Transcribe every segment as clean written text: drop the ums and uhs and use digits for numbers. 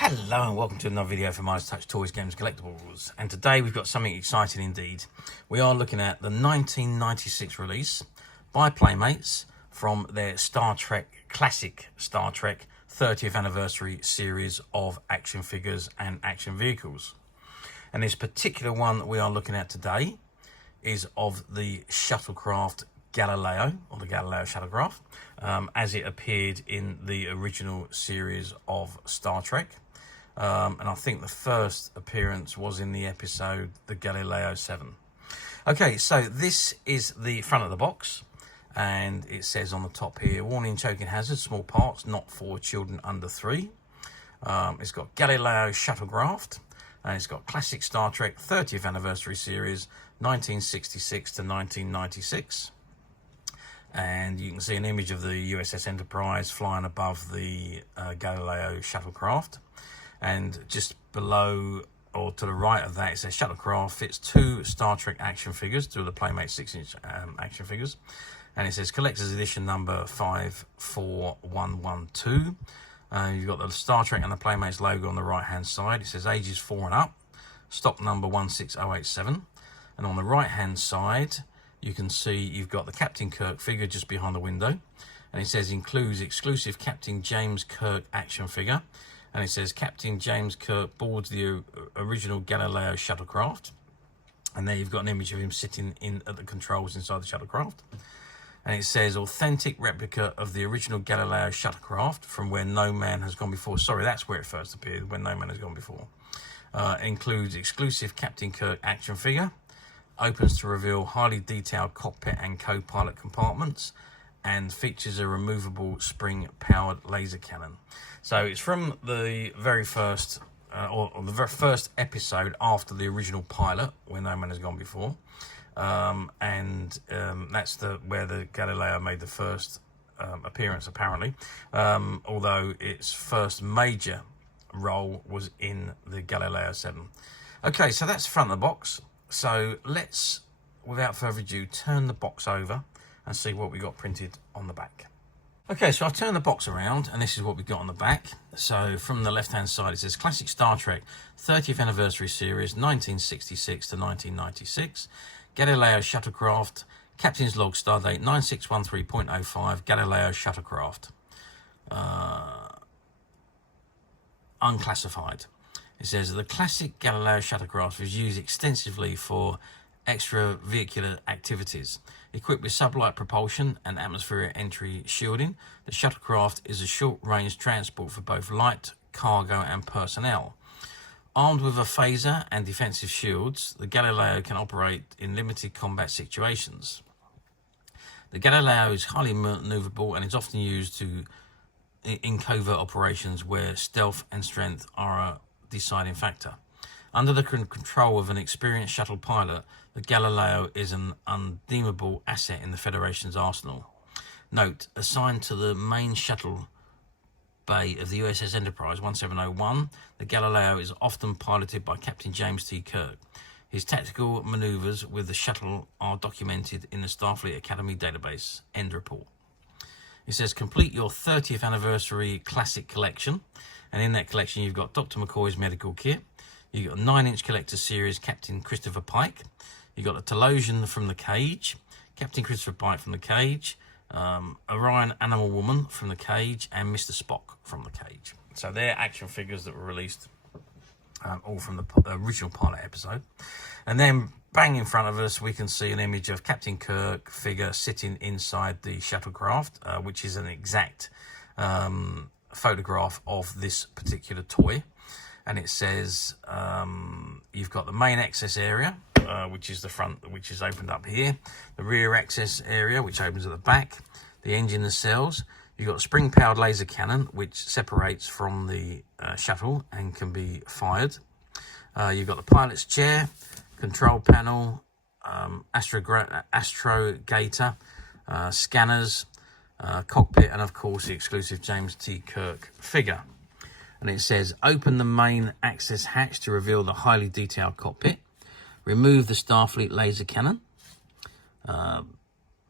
Hello and welcome to another video from Eyes Touch Toys, Games, Collectibles. And today we've got something exciting indeed. We are looking at the 1996 release by Playmates from their Star Trek, classic Star Trek 30th anniversary series of action figures and action vehicles. And this particular one that we are looking at today is of the Shuttlecraft Galileo, or the Galileo Shuttlecraft, as it appeared in the original series of Star Trek. And I think the first appearance was in the episode The Galileo 7. Okay, so this is the front of the box, and it says on the top here, warning, choking hazard, small parts, not for children under 3. It's got Galileo Shuttlecraft, and it's got classic Star Trek 30th anniversary series, 1966 to 1996. And you can see an image of the USS Enterprise flying above the Galileo Shuttlecraft. And just below or to the right of that, it says Shuttlecraft fits 2 Star Trek action figures, 2 of the Playmates 6-inch action figures. And it says collector's edition number 54112. You've got the Star Trek and the Playmates logo on the right hand side. It says ages 4 and up, stock number 16087. And on the right hand side, you can see you've got the Captain Kirk figure just behind the window. And it says includes exclusive Captain James Kirk action figure. And it says Captain James Kirk boards the original Galileo Shuttlecraft. And there you've got an image of him sitting in at the controls inside the shuttlecraft. And it says authentic replica of the original Galileo Shuttlecraft from where no man has gone before. Sorry, that's where it first appeared, when no man has gone before. Includes exclusive Captain Kirk action figure. Opens to reveal highly detailed cockpit and co-pilot compartments, and features a removable spring-powered laser cannon. So it's from the very first, or the very first episode after the original pilot, where no man has gone before, and that's where the Galileo made the first appearance, apparently. Although its first major role was in the Galileo 7. Okay, so that's the front of the box. So let's, without further ado, turn the box over and see what we got printed on the back. Okay, so I've turned the box around and this is what we got on the back. So from the left hand side it says classic Star Trek 30th anniversary series 1966 to 1996, Galileo Shuttlecraft, Captain's Log Stardate 9613.05, Galileo Shuttlecraft, unclassified. It says the classic Galileo Shuttlecraft was used extensively for extravehicular activities. Equipped with sublight propulsion and atmospheric entry shielding, the shuttlecraft is a short-range transport for both light, cargo and personnel. Armed with a phaser and defensive shields, the Galileo can operate in limited combat situations. The Galileo is highly maneuverable and is often used in covert operations where stealth and strength are a deciding factor. Under the control of an experienced shuttle pilot, the Galileo is an undeemable asset in the Federation's arsenal. Note, assigned to the main shuttle bay of the USS Enterprise 1701, the Galileo is often piloted by Captain James T. Kirk. His tactical maneuvers with the shuttle are documented in the Starfleet Academy database. End report. It says complete your 30th anniversary classic collection, and in that collection you've got Dr. McCoy's medical kit. You've got a 9-inch collector series Captain Christopher Pike. You've got a Telosian from the cage, Captain Christopher Pike from the cage, Orion Animal Woman from the cage, and Mr. Spock from the cage. So they're action figures that were released all from the original pilot episode. And then bang in front of us we can see an image of Captain Kirk figure sitting inside the shuttlecraft, which is an exact photograph of this particular toy. And it says you've got the main access area, which is the front, which is opened up here. The rear access area, which opens at the back. The engine nacelles. You've got a spring-powered laser cannon, which separates from the shuttle and can be fired. You've got the pilot's chair, control panel, astrogator, scanners, cockpit, and of course the exclusive James T. Kirk figure. And it says, open the main access hatch to reveal the highly detailed cockpit. Remove the Starfleet laser cannon.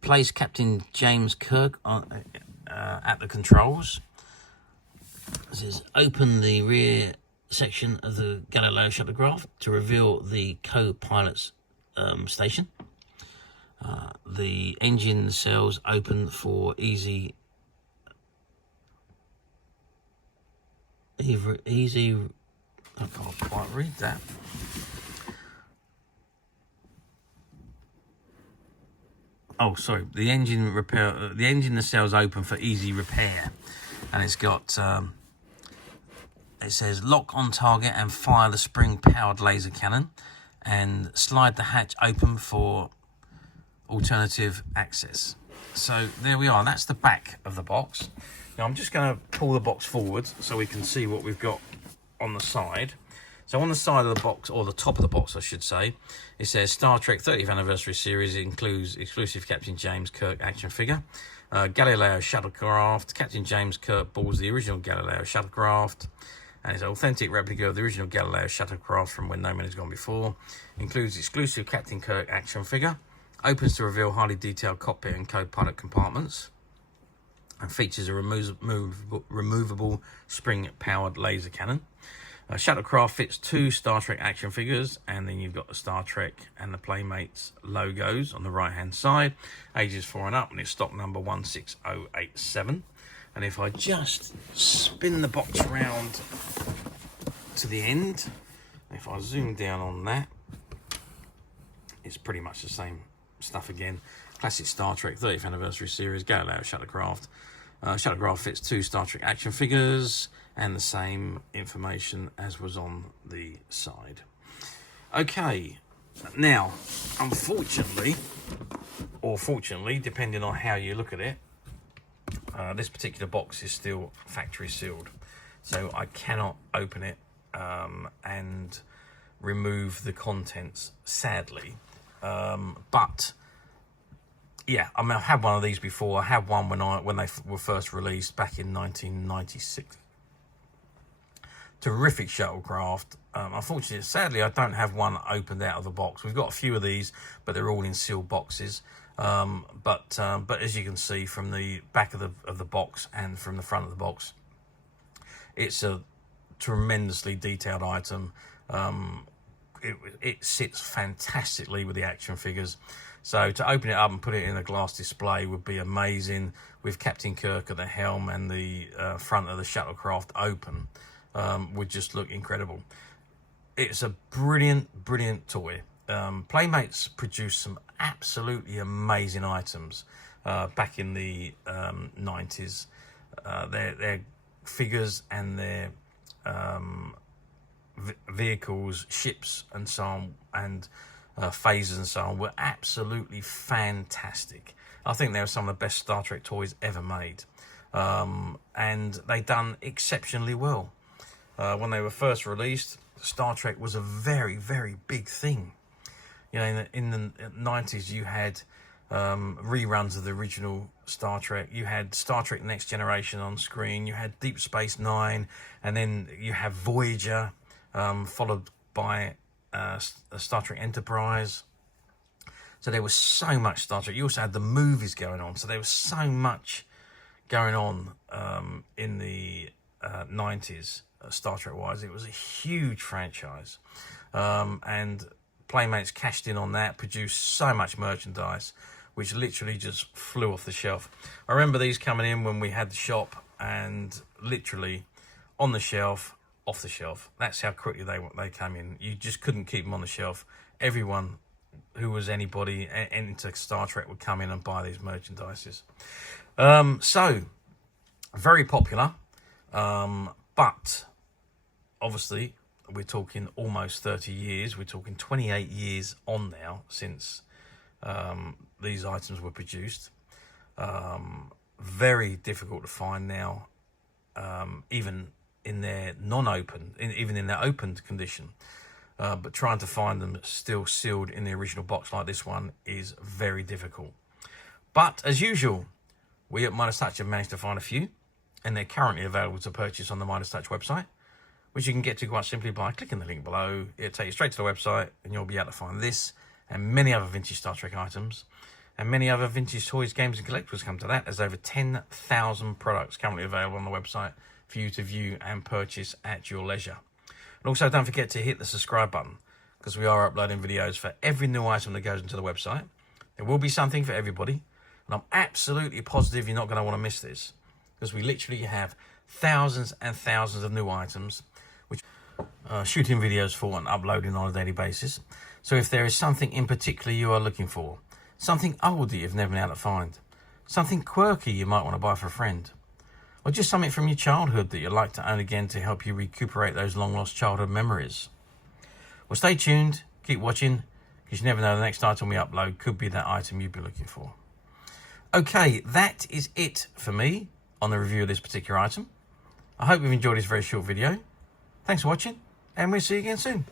Place Captain James Kirk at the controls. It says, open the rear section of the Galileo Shuttlecraft to reveal the co-pilot's station. The engine cells open for easy, I can't quite read that. Oh, sorry. The engine cells open for easy repair, and it's got. It says lock on target and fire the spring-powered laser cannon, and slide the hatch open for alternative access. So there we are. That's the back of the box. Now I'm just going to pull the box forward so we can see what we've got on the side. So on the side of the box, or the top of the box I should say, it says Star Trek 30th Anniversary Series. It includes exclusive Captain James Kirk action figure, Galileo Shuttlecraft. Captain James Kirk boards the original Galileo Shuttlecraft, and it's an authentic replica of the original Galileo Shuttlecraft from when no man has gone before. Includes exclusive Captain Kirk action figure, opens to reveal highly detailed cockpit and co-pilot compartments, and features a removable spring-powered laser cannon. Shuttlecraft fits 2 Star Trek action figures, and then you've got the Star Trek and the Playmates logos on the right-hand side, ages 4 and up, and it's stock number 16087. And if I just spin the box around to the end, if I zoom down on that, it's pretty much the same stuff again. Classic Star Trek 30th Anniversary Series, Galileo Shuttlecraft. Shuttlecraft fits 2 Star Trek action figures, and the same information as was on the side. Okay, now, unfortunately, or fortunately, depending on how you look at it, this particular box is still factory sealed, so I cannot open it and remove the contents, sadly. But yeah, I mean, I've had one of these before. I had one when they were first released back in 1996. Terrific shuttlecraft. Unfortunately, sadly, I don't have one opened out of the box. We've got a few of these, but they're all in sealed boxes. But as you can see from the back of the box and from the front of the box, it's a tremendously detailed item. It sits fantastically with the action figures. So to open it up and put it in a glass display would be amazing, with Captain Kirk at the helm and the front of the shuttlecraft open. Would just look incredible. It's a brilliant toy. Playmates produced some absolutely amazing items back in the 90s. Their figures and their vehicles, ships and so on, and phasers and so on, were absolutely fantastic. I think they were some of the best Star Trek toys ever made, and they done exceptionally well. When they were first released, Star Trek was a very big thing. You know, in the 90s, you had reruns of the original Star Trek. You had Star Trek Next Generation on screen. You had Deep Space Nine, and then you have Voyager, followed by Star Trek Enterprise. So there was so much Star Trek. You also had the movies going on. So there was so much going on in the 90s, Star Trek wise. It was a huge franchise, and Playmates cashed in on that, produced so much merchandise, which literally just flew off the shelf. I remember these coming in when we had the shop, and literally on the shelf, off the shelf. That's how quickly they came in. You just couldn't keep them on the shelf. Everyone who was anybody into Star Trek would come in and buy these merchandises. So very popular, but obviously we're talking almost 30 years. We're talking 28 years on now since these items were produced. Very difficult to find now, even in their non-open, even in their opened condition. But trying to find them still sealed in the original box like this one is very difficult. But as usual, we at Midas Touch have managed to find a few, and they're currently available to purchase on the Midas Touch website, which you can get to quite simply by clicking the link below. It'll take you straight to the website, and you'll be able to find this and many other vintage Star Trek items, and many other vintage toys, games and collectibles come to that. There's over 10,000 products currently available on the website for you to view and purchase at your leisure. And also don't forget to hit the subscribe button, because we are uploading videos for every new item that goes into the website. There will be something for everybody, and I'm absolutely positive you're not going to want to miss this, because we literally have thousands and thousands of new items which shooting videos for and uploading on a daily basis. So if there is something in particular you are looking for, something old that you've never been able to find, something quirky you might want to buy for a friend, or just something from your childhood that you'd like to own again to help you recuperate those long lost childhood memories, well, stay tuned, keep watching, because you never know, the next item we upload could be that item you'd be looking for. Okay, that is it for me on the review of this particular item. I hope you've enjoyed this very short video. Thanks for watching, and we'll see you again soon.